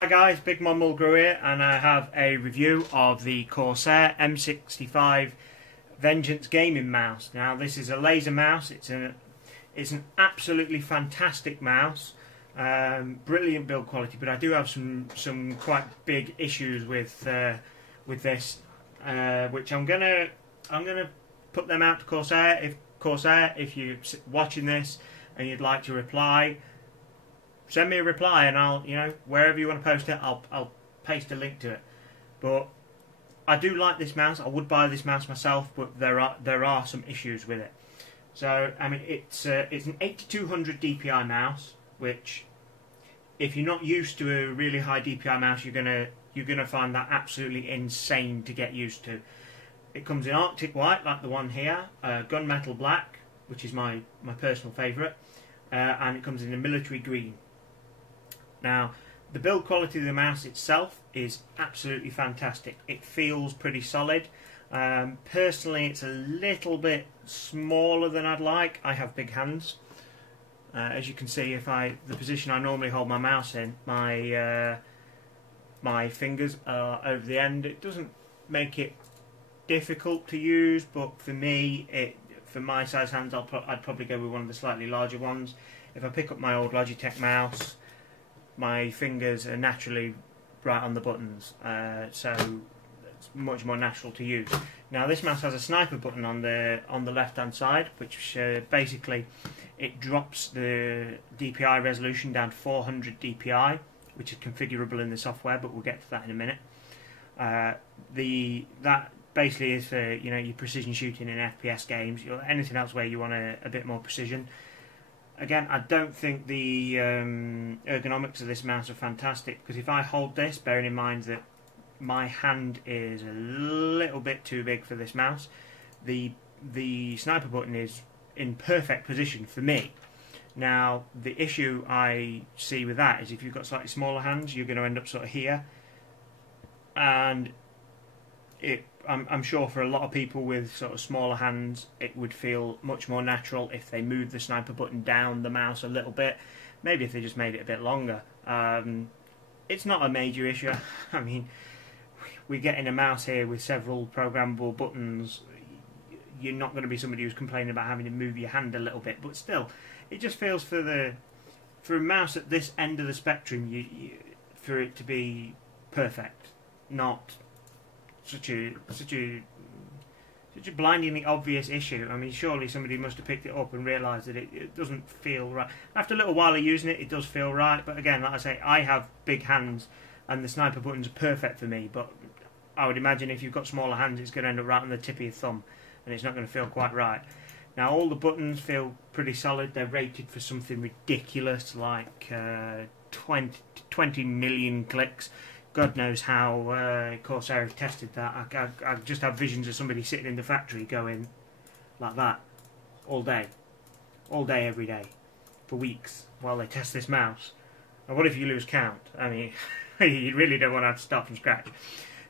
Hi guys, Big Mom Mulgrew here, and I have a review of the Corsair M65 Vengeance gaming mouse. Now this is a laser mouse. It's an absolutely fantastic mouse, brilliant build quality. But I do have some quite big issues with this, which I'm gonna put them out to Corsair. If you're watching this and you'd like to reply, send me a reply, and I'll, wherever you want to post it, I'll paste a link to it. But I do like this mouse. I would buy this mouse myself, but there are some issues with it. So I mean, it's an 8200 DPI mouse, which, if you're not used to a really high DPI mouse, you're gonna find that absolutely insane to get used to. It comes in Arctic White, like the one here, Gunmetal Black, which is my personal favourite, and it comes in a Military Green. Now, the build quality of the mouse itself is absolutely fantastic. It feels pretty solid. Personally, it's a little bit smaller than I'd like. I have big hands. As you can see, the position I normally hold my mouse in, my fingers are over the end. It doesn't make it difficult to use, but for me, for my size hands, I'd probably go with one of the slightly larger ones. If I pick up my old Logitech mouse, my fingers are naturally right on the buttons, so it's much more natural to use. Now this mouse has a sniper button on the left hand side, which basically it drops the DPI resolution down to 400 DPI, which is configurable in the software, but we'll get to that in a minute. That basically is for your precision shooting in FPS games, or anything else where you want a bit more precision. Again, I don't think the ergonomics of this mouse are fantastic, because if I hold this, bearing in mind that my hand is a little bit too big for this mouse, the sniper button is in perfect position for me. Now, the issue I see with that is if you've got slightly smaller hands, you're going to end up sort of here, and I'm sure for a lot of people with sort of smaller hands, it would feel much more natural if they moved the sniper button down the mouse a little bit. Maybe if they just made it a bit longer. It's not a major issue. I mean, we're getting a mouse here with several programmable buttons. You're not going to be somebody who's complaining about having to move your hand a little bit, but still, it just feels for a mouse at this end of the spectrum, for it to be perfect, not such a blindingly obvious issue. I mean, surely somebody must have picked it up and realised that it doesn't feel right. After a little while of using it, it does feel right, but again, like I say, I have big hands and the sniper buttons are perfect for me, but I would imagine if you've got smaller hands, it's going to end up right on the tip of your thumb and it's not going to feel quite right. Now, all the buttons feel pretty solid. They're rated for something ridiculous like 20 million clicks. God knows how Corsair have tested that. I just have visions of somebody sitting in the factory going like that all day, every day, for weeks while they test this mouse. And what if you lose count? I mean, you really don't want to have to start from scratch.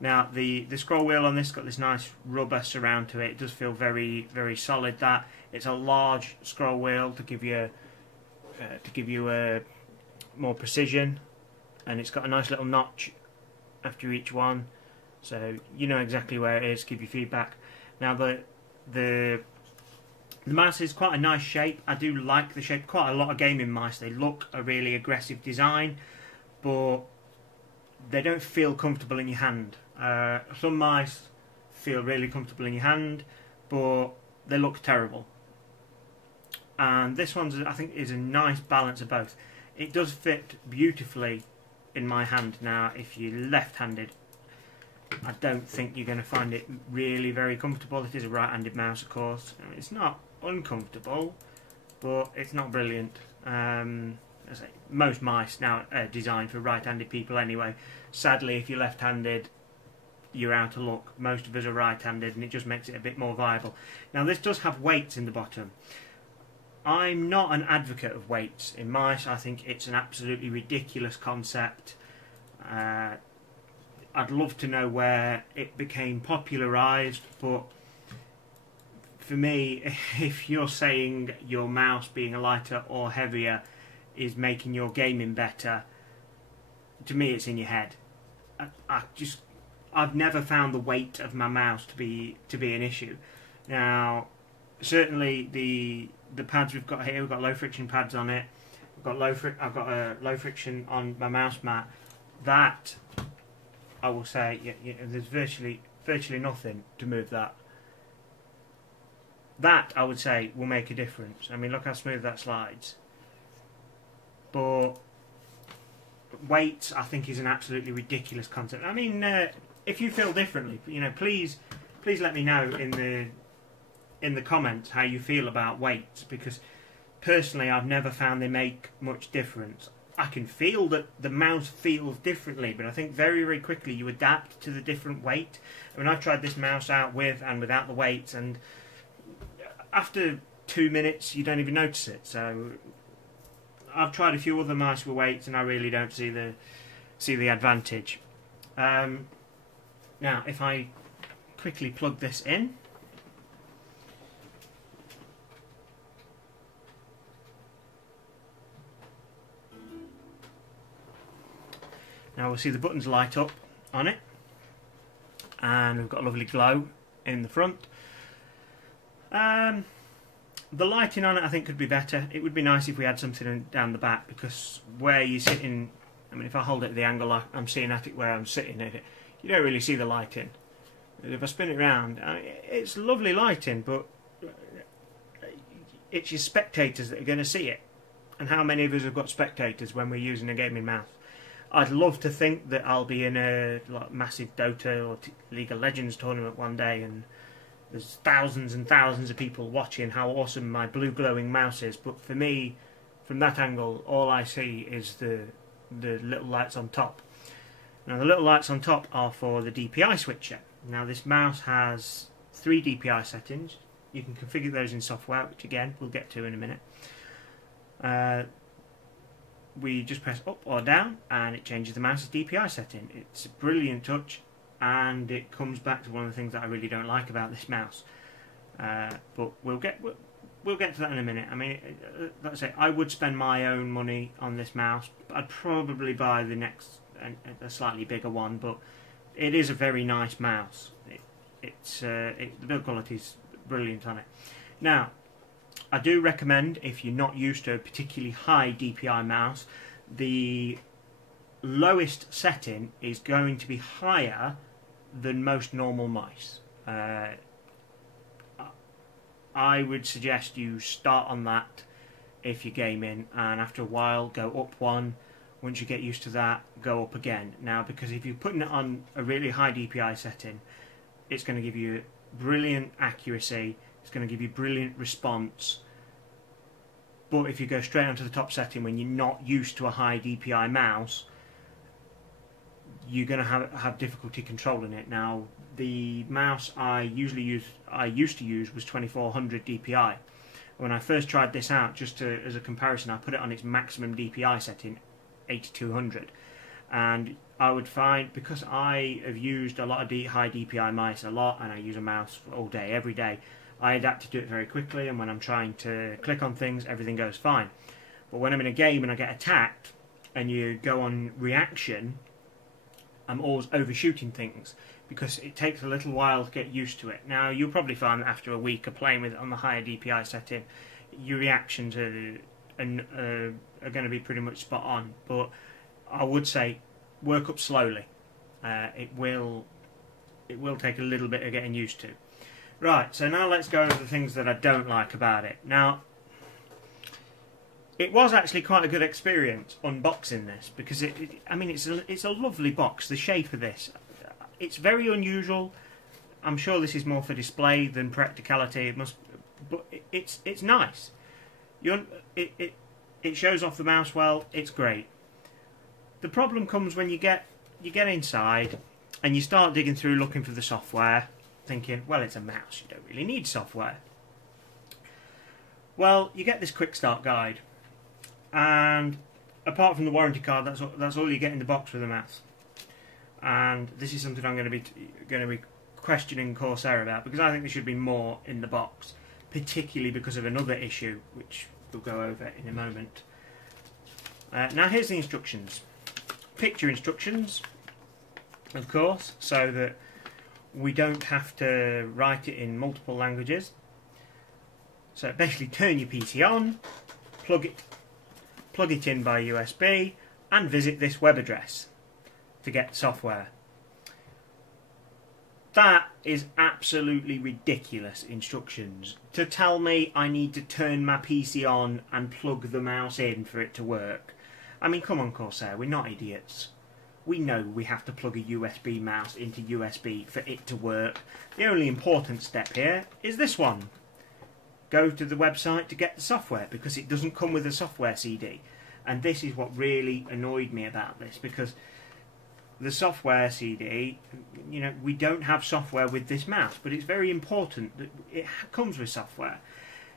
Now, the scroll wheel on this got this nice rubber surround to it. It does feel very, very solid. That it's a large scroll wheel to give you more precision, and it's got a nice little notch after each one, so you know exactly where it is. Give you feedback. Now the mouse is quite a nice shape. I do like the shape. Quite a lot of gaming mice, they look a really aggressive design, but they don't feel comfortable in your hand. Some mice feel really comfortable in your hand, but they look terrible. And this one's, I think, is a nice balance of both. It does fit beautifully in my hand. Now, if you're left-handed, I don't think you're going to find it really very comfortable. It is a right-handed mouse, of course. I mean, it's not uncomfortable, but it's not brilliant. As I say, most mice now are designed for right-handed people anyway. Sadly, if you're left-handed, you're out of luck. Most of us are right-handed, and it just makes it a bit more viable. Now, this does have weights in the bottom. I'm not an advocate of weights in mice. I think it's an absolutely ridiculous concept. I'd love to know where it became popularised, but for me, if you're saying your mouse being lighter or heavier is making your gaming better, to me it's in your head. I've never found the weight of my mouse to be an issue. Now, certainly the pads we've got here, we've got low friction pads on it. I've got a low friction on my mouse mat. That I will say, there's virtually nothing to move that. That I would say will make a difference. I mean, look how smooth that slides. But weight, I think, is an absolutely ridiculous concept. I mean, if you feel differently, please let me know in the comments how you feel about weights, because personally I've never found they make much difference. I can feel that the mouse feels differently, but I think very quickly you adapt to the different weight. I mean, I've tried this mouse out with and without the weights, and after 2 minutes you don't even notice it. So I've tried a few other mice with weights and I really don't see the advantage. Now if I quickly plug this in, now we'll see the buttons light up on it, and we've got a lovely glow in the front. The lighting on it I think could be better. It would be nice if we had something down the back, because where you're sitting, I mean, if I hold it at the angle I'm seeing at it where I'm sitting at it, you don't really see the lighting. If I spin it around, I mean, it's lovely lighting, but it's your spectators that are going to see it. And how many of us have got spectators when we're using a gaming mouse? I'd love to think that I'll be in a massive Dota or League of Legends tournament one day, and there's thousands and thousands of people watching how awesome my blue glowing mouse is. But for me, from that angle, all I see is the little lights on top. Now the little lights on top are for the DPI switcher. Now this mouse has 3 DPI settings. You can configure those in software, which again we'll get to in a minute. We just press up or down and it changes the mouse's DPI setting. It's a brilliant touch, and it comes back to one of the things that I really don't like about this mouse. But we'll get to that in a minute. I mean, like I say, I would spend my own money on this mouse. I'd probably buy the next, a slightly bigger one, but it is a very nice mouse. The build quality is brilliant on it. Now, I do recommend, if you're not used to a particularly high DPI mouse, the lowest setting is going to be higher than most normal mice. I would suggest you start on that if you're gaming, and after a while go up one. Once you get used to that, go up again. Now, because if you're putting it on a really high DPI setting, it's going to give you brilliant accuracy, it's going to give you brilliant response. But if you go straight onto the top setting when you're not used to a high DPI mouse, you're going to have difficulty controlling it. Now, the mouse I used to use was 2400 DPI. When I first tried this out, as a comparison, I put it on its maximum DPI setting, 8200, and I would find, because I have used a lot of high DPI mice a lot, and I use a mouse all day, every day, I adapt to it very quickly, and when I'm trying to click on things, everything goes fine. But when I'm in a game and I get attacked, and you go on reaction, I'm always overshooting things, because it takes a little while to get used to it. Now, you'll probably find that after a week of playing with it on the higher DPI setting, your reactions are going to be pretty much spot on. But I would say work up slowly. It will take a little bit of getting used to. Right, so now let's go over the things that I don't like about it. Now, it was actually quite a good experience unboxing this, because it's a lovely box. The shape of this, it's very unusual. I'm sure this is more for display than practicality. But it's nice. It shows off the mouse well. It's great. The problem comes when you get inside and you start digging through looking for the software, thinking, well, it's a mouse, you don't really need software. Well, you get this quick start guide, and apart from the warranty card, that's all you get in the box with a mouse. And this is something I'm going to be questioning Corsair about, because I think there should be more in the box, particularly because of another issue which we'll go over in a moment. Now here's the instructions. picture instructions, of course, so that we don't have to write it in multiple languages. So basically turn your PC on, plug it in by USB, and visit this web address to get software. That is absolutely ridiculous instructions. To tell me I need to turn my PC on and plug the mouse in for it to work. I mean, come on, Corsair, we're not idiots. We know we have to plug a USB mouse into USB for it to work. The only important step here is this one. Go to the website to get the software, because it doesn't come with a software CD. And this is what really annoyed me about this, because the software CD, you know, we don't have software with this mouse, but it's very important that it comes with software.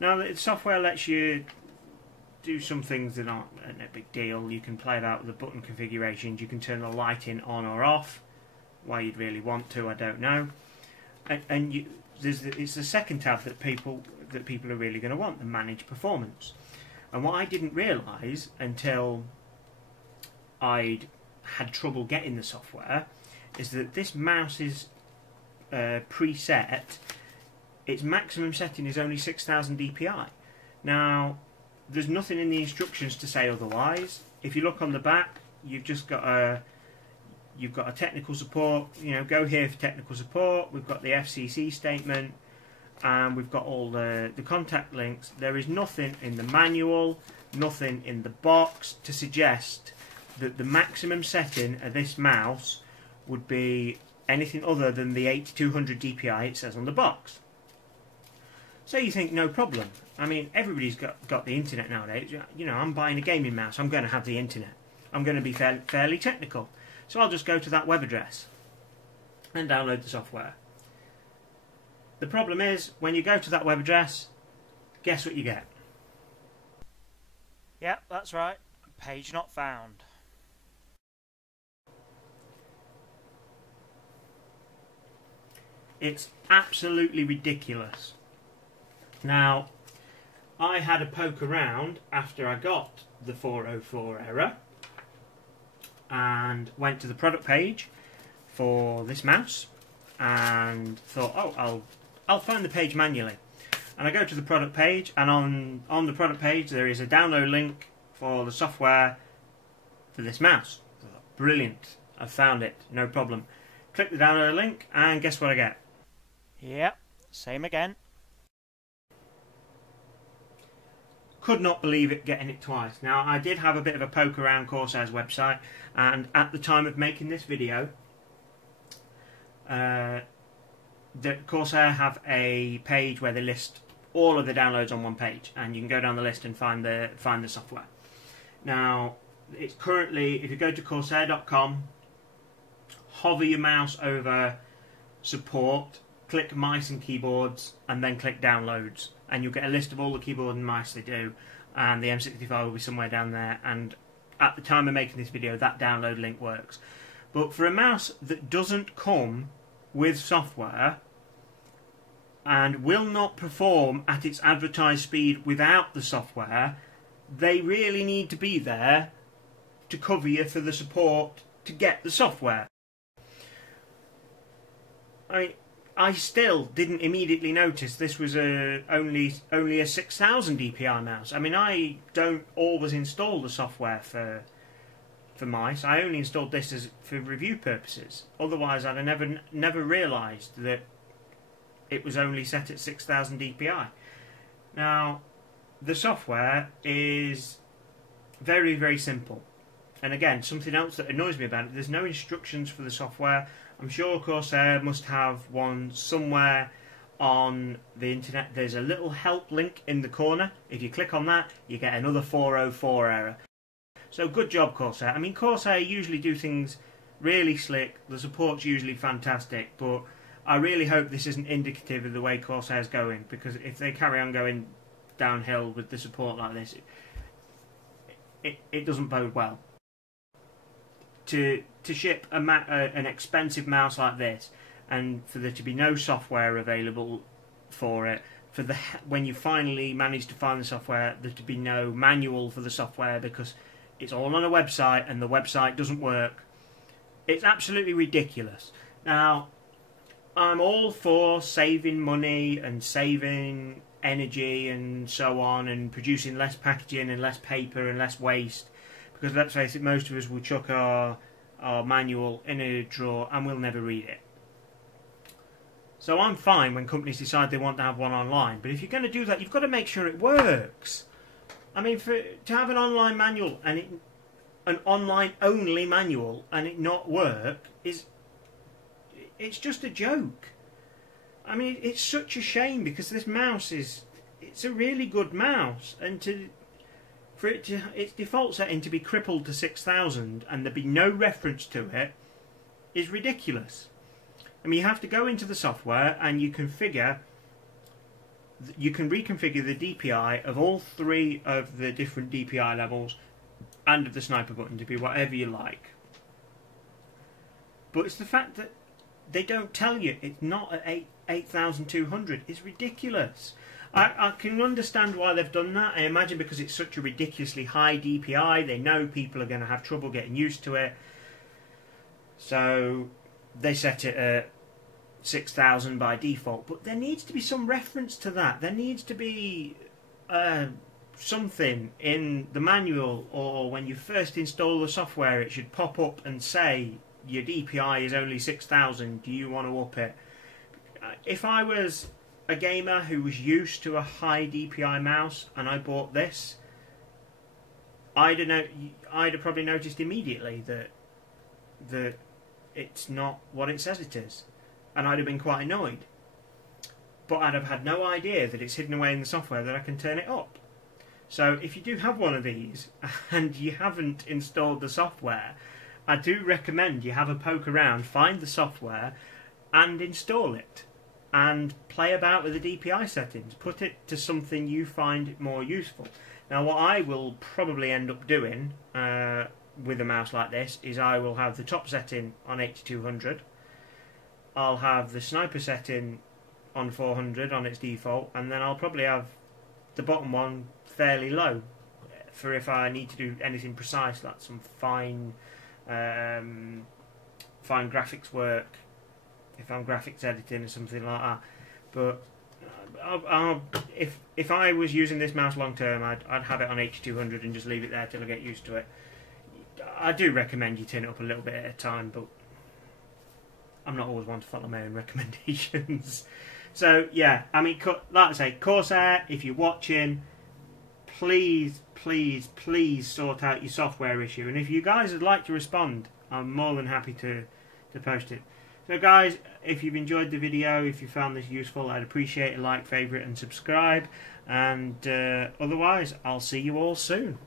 Now, the software lets you do some things that aren't a big deal. You can play about with the button configurations. You can turn the lighting on or off. Why you'd really want to, I don't know. And it's the second tab that people are really going to want, the manage performance. And what I didn't realise until I'd had trouble getting the software is that this mouse's preset, its maximum setting is only 6000 dpi. Now, there's nothing in the instructions to say otherwise. If you look on the back, you've got a technical support. You know, go here for technical support. We've got the FCC statement, and we've got all the contact links. There is nothing in the manual, nothing in the box to suggest that the maximum setting of this mouse would be anything other than the 8200 dpi it says on the box. So you think, no problem. I mean, everybody's got the internet nowadays. You know, I'm buying a gaming mouse. I'm going to have the internet. I'm going to be fairly technical. So I'll just go to that web address and download the software. The problem is, when you go to that web address, guess what you get? Yep, that's right. Page not found. It's absolutely ridiculous. Now, I had a poke around after I got the 404 error and went to the product page for this mouse and thought, oh, I'll find the page manually. And I go to the product page, and on the product page there is a download link for the software for this mouse. I thought, brilliant, I found it, no problem. Click the download link, and guess what I get? Yep, same again. Could not believe it, getting it twice. Now, I did have a bit of a poke around Corsair's website, and at the time of making this video, the Corsair have a page where they list all of the downloads on one page, and you can go down the list and find the software. Now, it's currently, if you go to Corsair.com, hover your mouse over support, click mice and keyboards, and then click downloads, and you'll get a list of all the keyboard and mice they do, and the M65 will be somewhere down there. And at the time of making this video, that download link works. But for a mouse that doesn't come with software and will not perform at its advertised speed without the software, they really need to be there to cover you for the support to get the software. I still didn't immediately notice this was only a 6000 dpi mouse. I mean, I don't always install the software for mice. I only installed this for review purposes. Otherwise, I'd have never realised that it was only set at 6000 dpi. Now, the software is very, very simple. And again, something else that annoys me about it, there's no instructions for the software. I'm sure Corsair must have one somewhere on the internet. There's a little help link in the corner. If you click on that, you get another 404 error. So good job, Corsair. I mean, Corsair usually do things really slick. The support's usually fantastic, but I really hope this isn't indicative of the way Corsair's going, because if they carry on going downhill with the support like this, it doesn't bode well. To ship an expensive mouse like this, and for there to be no software available for it, when you finally manage to find the software, there to be no manual for the software because it's all on a website and the website doesn't work. It's absolutely ridiculous. Now, I'm all for saving money and saving energy and so on, and producing less packaging and less paper and less waste, because let's face it, most of us will chuck our manual in a drawer and we'll never read it. So I'm fine when companies decide they want to have one online, but if you're going to do that, you've got to make sure it works. I mean, to have an online manual and an online only manual and it not work it's just a joke. I mean, it's such a shame, because this mouse it's a really good mouse, and for its default setting to be crippled to 6,000 and there be no reference to it is ridiculous. I mean, you have to go into the software and you can reconfigure the DPI of all 3 of the different DPI levels and of the sniper button to be whatever you like. But it's the fact that they don't tell you it's not at 8,200. It's ridiculous. I can understand why they've done that. I imagine because it's such a ridiculously high DPI, they know people are going to have trouble getting used to it. So they set it at 6,000 by default. But there needs to be some reference to that. There needs to be something in the manual, or when you first install the software, it should pop up and say, your DPI is only 6,000, do you want to up it? If I was a gamer who was used to a high DPI mouse and I bought this, I'd have probably noticed immediately that it's not what it says it is, and I'd have been quite annoyed. But I'd have had no idea that it's hidden away in the software that I can turn it up. So if you do have one of these and you haven't installed the software, I do recommend you have a poke around, find the software and install it, and play about with the DPI settings. Put it to something you find more useful. Now, what I will probably end up doing with a mouse like this is I will have the top setting on 8200, I'll have the sniper setting on 400 on its default, and then I'll probably have the bottom one fairly low for if I need to do anything precise, like some fine graphics work, if I'm graphics editing or something like that. But if I was using this mouse long term, I'd have it on 8200 and just leave it there till I get used to it. I do recommend you turn it up a little bit at a time, but I'm not always one to follow my own recommendations. So yeah, I mean, like I say, Corsair, if you're watching, please sort out your software issue. And if you guys would like to respond, I'm more than happy to post it. So guys, if you've enjoyed the video, if you found this useful, I'd appreciate a like, favourite and subscribe. And otherwise, I'll see you all soon.